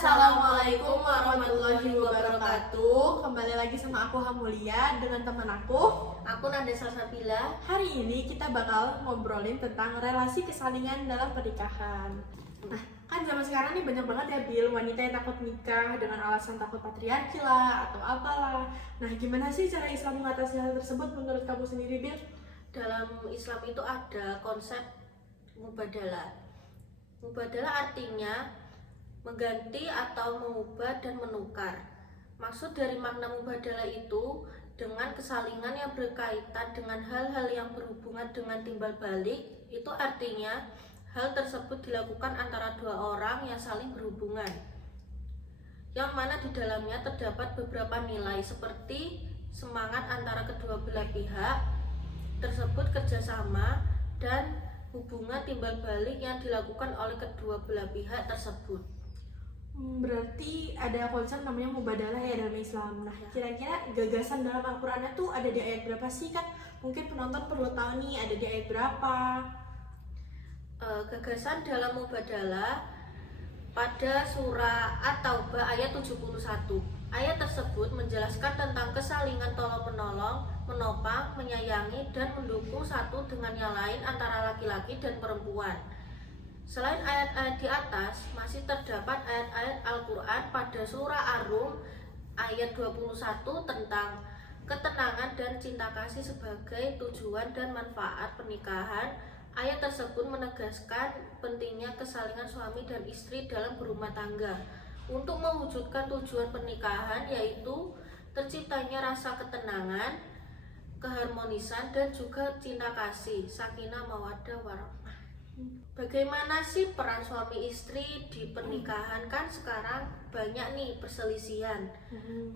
Assalamualaikum warahmatullahi wabarakatuh. Kembali lagi sama aku Hamulia dengan teman aku. Aku Nanda Salsabila. Hari ini kita bakal ngobrolin tentang relasi kesalingan dalam pernikahan. Nah, kan zaman sekarang nih banyak banget ya Bil, wanita yang takut nikah dengan alasan takut patriarki lah atau apalah. Nah, gimana sih cara Islam mengatasi hal tersebut menurut kamu sendiri, Bil? Dalam Islam itu ada konsep mubadalah. Mubadalah artinya mengganti atau mengubah dan menukar. Maksud dari makna mubadalah itu dengan kesalingan yang berkaitan dengan hal-hal yang berhubungan dengan timbal balik. Itu artinya hal tersebut dilakukan antara dua orang yang saling berhubungan, yang mana di dalamnya terdapat beberapa nilai seperti semangat antara kedua belah pihak tersebut kerjasama dan hubungan timbal balik yang dilakukan oleh kedua belah pihak tersebut. Berarti ada konsep namanya mubadalah ya dalam Islam. Nah, kira-kira gagasan dalam Al-Qur'annya tuh ada di ayat berapa sih kan? Mungkin penonton perlu tahu nih ada di ayat berapa. Gagasan dalam mubadalah pada surah At-Taubah ayat 71. Ayat tersebut menjelaskan tentang kesalingan tolong-menolong, menopang, menyayangi, dan mendukung satu dengan yang lain antara laki-laki dan perempuan. Selain ayat-ayat di atas, masih terdapat ayat-ayat Al-Quran pada surah Ar-Rum ayat 21 tentang ketenangan dan cinta kasih sebagai tujuan dan manfaat pernikahan. Ayat tersebut menegaskan pentingnya kesalingan suami dan istri dalam berumah tangga untuk mewujudkan tujuan pernikahan, yaitu terciptanya rasa ketenangan, keharmonisan, dan juga cinta kasih, sakinah, mawaddah, warahmah. Bagaimana sih peran suami istri di pernikahan? Kan sekarang banyak nih perselisihan,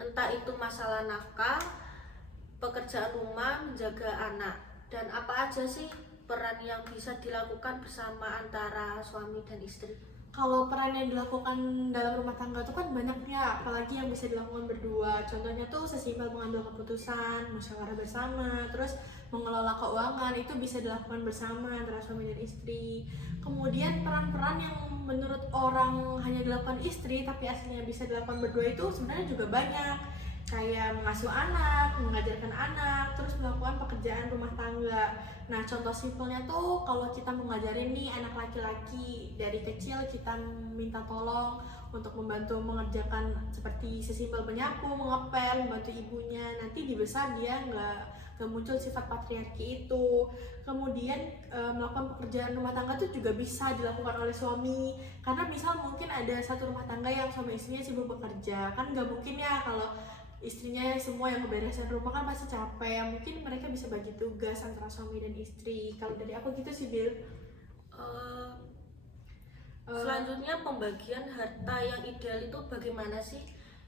entah itu masalah nafkah, pekerjaan rumah, menjaga anak, dan apa aja sih peran yang bisa dilakukan bersama antara suami dan istri? Kalau peran yang dilakukan dalam rumah tangga itu kan banyak ya, apalagi yang bisa dilakukan berdua. Contohnya tuh sesimpel mengambil keputusan, musyawarah bersama, terus mengelola keuangan itu bisa dilakukan bersama antara suami dan istri. Kemudian peran-peran yang menurut orang hanya dilakukan istri tapi aslinya bisa dilakukan berdua itu sebenarnya juga banyak. Kayak mengasuh anak, mengajarkan anak, terus melakukan pekerjaan rumah tangga. Nah, contoh simpelnya tuh kalau kita mengajarin nih anak laki-laki dari kecil, kita minta tolong untuk membantu mengerjakan seperti sesimpel menyapu, mengepel, membantu ibunya. Nanti di besar dia nggak muncul sifat patriarki itu. Kemudian melakukan pekerjaan rumah tangga itu juga bisa dilakukan oleh suami. Karena misal mungkin ada satu rumah tangga yang suami istrinya sibuk bekerja, kan nggak mungkin ya kalau istrinya semua yang membereskan rumah kan pasti capek. Mungkin mereka bisa bagi tugas antara suami dan istri. Kalau dari aku gitu sih, Bil. Selanjutnya pembagian harta yang ideal itu bagaimana sih?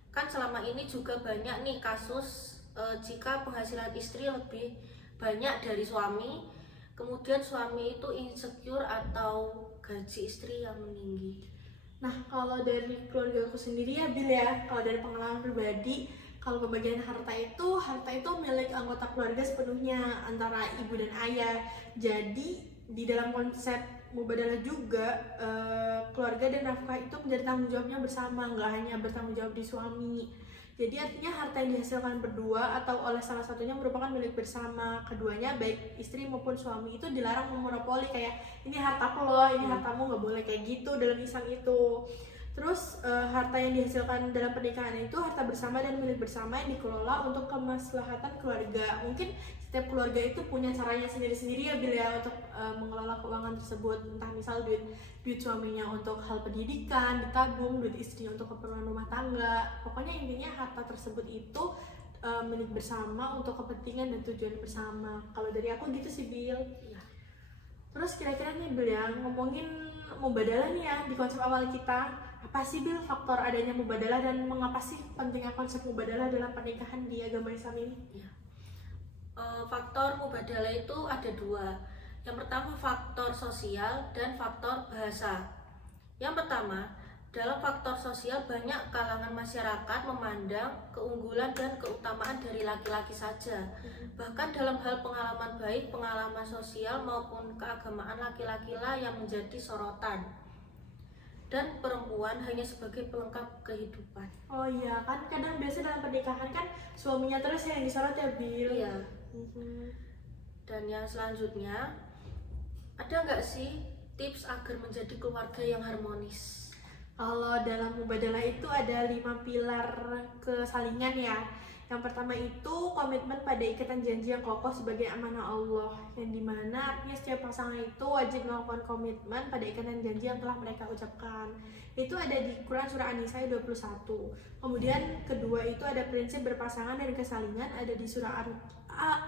Kan selama ini juga banyak nih kasus jika penghasilan istri lebih banyak dari suami, kemudian suami itu insecure atau gaji istri yang meninggi. Nah, kalau dari keluarga aku sendiri ya, Bil ya, kalau dari pengalaman pribadi, kalau pembagian harta itu milik anggota keluarga sepenuhnya antara ibu dan ayah. Jadi di dalam konsep mubadalah juga keluarga dan nafkah itu menjadi tanggung jawabnya bersama, nggak hanya bertanggung jawab di suami. Jadi artinya harta yang dihasilkan berdua atau oleh salah satunya merupakan milik bersama keduanya, baik istri maupun suami. Itu dilarang memonopoli kayak ini hartaku loh, ini hartamu, nggak boleh kayak gitu dalam Islam itu. Terus harta yang dihasilkan dalam pernikahan itu harta bersama dan milik bersama yang dikelola untuk kemaslahatan keluarga. Mungkin setiap keluarga itu punya caranya sendiri-sendiri ya Bil ya untuk mengelola keuangan tersebut. Entah misal duit suaminya untuk hal pendidikan, ditabung, duit istrinya untuk keperluan rumah tangga. Pokoknya intinya harta tersebut itu milik bersama untuk kepentingan dan tujuan bersama. Kalau dari aku gitu sih Bil. Terus kira-kira nih Bil ya, ngomongin mubadalah nih ya di konsep awal kita. Apa sih Bil faktor adanya mubadalah dan mengapa sih pentingnya konsep mubadalah dalam pernikahan di agama Islam ini? Faktor mubadalah itu ada dua. Yang pertama faktor sosial dan faktor bahasa. Yang pertama, dalam faktor sosial banyak kalangan masyarakat memandang keunggulan dan keutamaan dari laki-laki saja. Bahkan dalam hal pengalaman baik, pengalaman sosial maupun keagamaan laki-laki lah yang menjadi sorotan. dan perempuan hanya sebagai pelengkap kehidupan. Oh iya, kan kadang biasa dalam pernikahan kan suaminya terus yang disorot ya, Bil. Iya. Mhm. Dan yang selanjutnya, ada nggak sih tips agar menjadi keluarga yang harmonis? Kalau dalam mubadalah itu ada 5 pilar kesalingan ya. Yang pertama itu komitmen pada ikatan janji yang kokoh sebagai amanah Allah, yang dimana artinya setiap pasangan itu wajib melakukan komitmen pada ikatan janji yang telah mereka ucapkan. Itu ada di Quran surah An-Nisa ayat 21. Kemudian kedua itu ada prinsip berpasangan dan kesalingan, ada di surah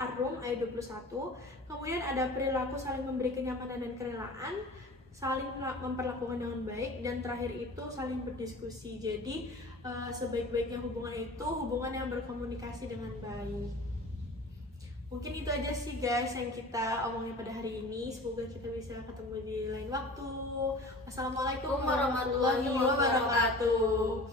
Ar-Rum ayat 21. Kemudian ada perilaku saling memberi kenyamanan dan kerelaan, saling memperlakukan dengan baik, dan terakhir itu saling berdiskusi. Jadi sebaik-baiknya hubungan itu hubungan yang berkomunikasi dengan baik. Mungkin itu aja sih guys yang kita omongin pada hari ini. Semoga kita bisa ketemu di lain waktu. Wassalamualaikum warahmatullahi wabarakatuh.